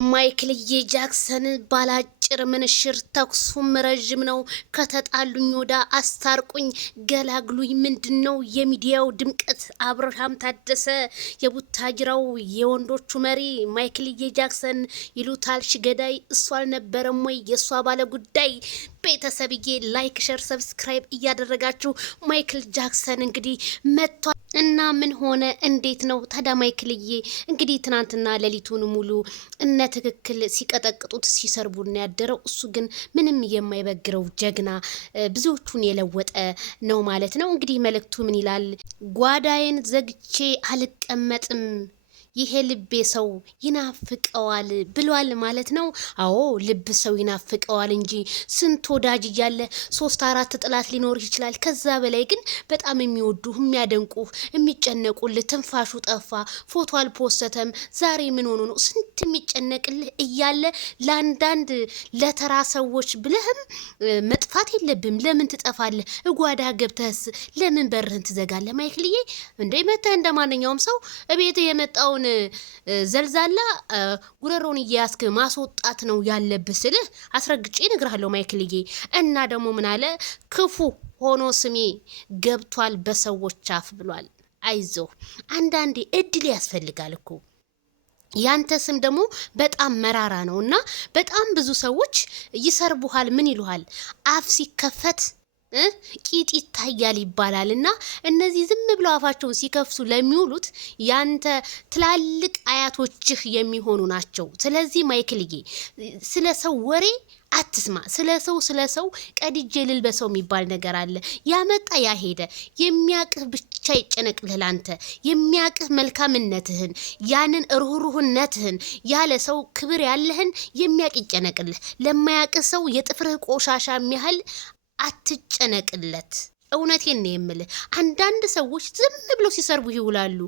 ማይክል ጃክሰን ባላጭር ምንሽር ተኩሱም ረጅም ነው። ከተጣሉኝ ወዳ አስታርቁኝ ገላግሉኝ ምንድነው የሚዲያው ድምቀት አብርሃም ታደሰ የቡታጅራው የወንዶቹ መሪ ማይክል ጃክሰን ይሉታል ሽገዳይ እሷ አልነበረም ወይ የሷ ባለ ጉዳይ? ቤተሰብዬ ላይክ ሼር ሰብስክራይብ እያደረጋችሁ ማይክል ጃክሰን እንግዲህ መጥቷል እና ምን ሆነ እንዴት ነው ታዲያ? ማይክልዬ እንግዲህ ትናንትና ሌሊቱን ሙሉ እነ ትክክል ሲቀጠቅጡት ሲሰርቡና ያደረው እሱ ግን ምንም የማይበግረው ጀግና ብዙዎቹን የለወጠ ነው ማለት ነው። እንግዲህ መልእክቱ ምን ይላል? ጓዳዬን ዘግቼ አልቀመጥም ይሄ ልቤ ሰው ይናፍቀዋል ብሏል ማለት ነው። አዎ ልብ ሰው ይናፍቀዋል እንጂ ስንት ወዳጅ እያለ 3-4 ጥላት ሊኖር ይችላል። ከዛ በላይ ግን በጣም የሚወዱ የሚያደንቁ የሚጨነቁልህ ትንፋሹ ጠፋ፣ ፎቶ አልፖስተም፣ ዛሬ ምን ሆኖ ነው ስንት የሚጨነቅልህ እያለ ለአንዳንድ ለተራ ሰዎች ብለህም መጥፋት የለብም። ለምን ትጠፋለህ? እጓዳ ገብተህስ ለምን በርህን ትዘጋለህ? ማይክልዬ እንዴ መተህ እንደማንኛውም ሰው እቤት የመጣውን ዘልዛላ ጉረሮን እያስክ ማስወጣት ነው ያለብህ ስልህ አስረግጬ እነግርሃለሁ ማይክልዬ። እና ደግሞ ምን አለ ክፉ ሆኖ ስሜ ገብቷል በሰዎች አፍ ብሏል። አይዞ አንዳንዴ እድል ያስፈልጋል እኮ ያንተ ስም ደግሞ በጣም መራራ ነው እና በጣም ብዙ ሰዎች ይሰርቡሃል። ምን ይሉሃል? አፍ ሲከፈት ቂጥ ይታያል ይባላል። እና እነዚህ ዝም ብለው አፋቸውን ሲከፍቱ ለሚውሉት ያንተ ትላልቅ አያቶችህ የሚሆኑ ናቸው። ስለዚህ ማይክልዬ ስለ ሰው ወሬ አትስማ። ስለ ሰው ቀድጄ ልልበሰው የሚባል ነገር አለ። ያመጣ ያሄደ የሚያቅህ ብቻ ይጨነቅልህ። ላንተ የሚያቅህ መልካምነትህን ያንን ሩህሩህነትህን ያለ ሰው ክብር ያለህን የሚያቅ ይጨነቅልህ። ለማያቅህ ሰው የጥፍርህ ቆሻሻ የሚያህል አትጨነቅለት። እውነቴን ነው የምልህ። አንዳንድ ሰዎች ዝም ብለው ሲሰርቡ ይውላሉ።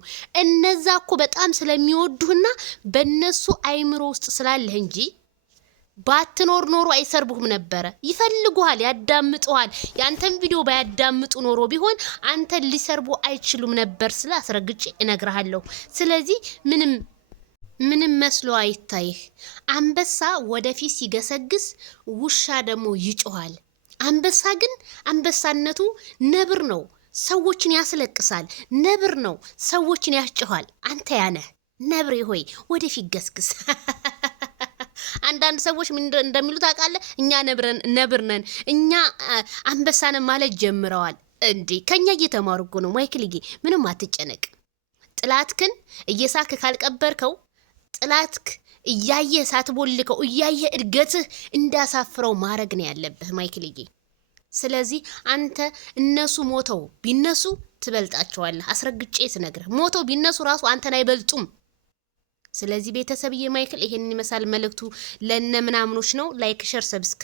እነዛ እኮ በጣም ስለሚወዱህና በእነሱ አይምሮ ውስጥ ስላለህ እንጂ ባትኖር ኖሮ አይሰርቡህም ነበረ። ይፈልጉሃል፣ ያዳምጡሃል። ያንተን ቪዲዮ ባያዳምጡ ኖሮ ቢሆን አንተን ሊሰርቡ አይችሉም ነበር ስለ አስረግጬ እነግርሃለሁ። ስለዚህ ምንም መስሎ አይታይህ። አንበሳ ወደፊት ሲገሰግስ ውሻ ደግሞ ይጮሃል። አንበሳ ግን አንበሳነቱ ነብር ነው፣ ሰዎችን ያስለቅሳል። ነብር ነው፣ ሰዎችን ያስጨኋል። አንተ ያነህ ነብሬ ሆይ ወደፊት ገስግስ። አንዳንድ ሰዎች ምን እንደሚሉ ታውቃለህ? እኛ ነብር ነን፣ እኛ አንበሳንን ማለት ጀምረዋል። እንዴ ከኛ እየተማሩ እኮ ነው። ማይክልዬ ምንም አትጨነቅ። ጥላትክን እየሳክ ካልቀበርከው ጥላትክ እያየ ሳትቦልከው እያየ እድገትህ እንዳሳፍረው ማድረግ ነው ያለብህ ማይክልዬ። ስለዚህ አንተ እነሱ ሞተው ቢነሱ ትበልጣቸዋለህ። አስረግጬ ስነግርህ ሞተው ቢነሱ ራሱ አንተን አይበልጡም። ስለዚህ ቤተሰብዬ ማይክል ይሄንን ይመስላል መልእክቱ ለነ ምናምኖች ነው። ላይክ ሼር ሰብስክራይብ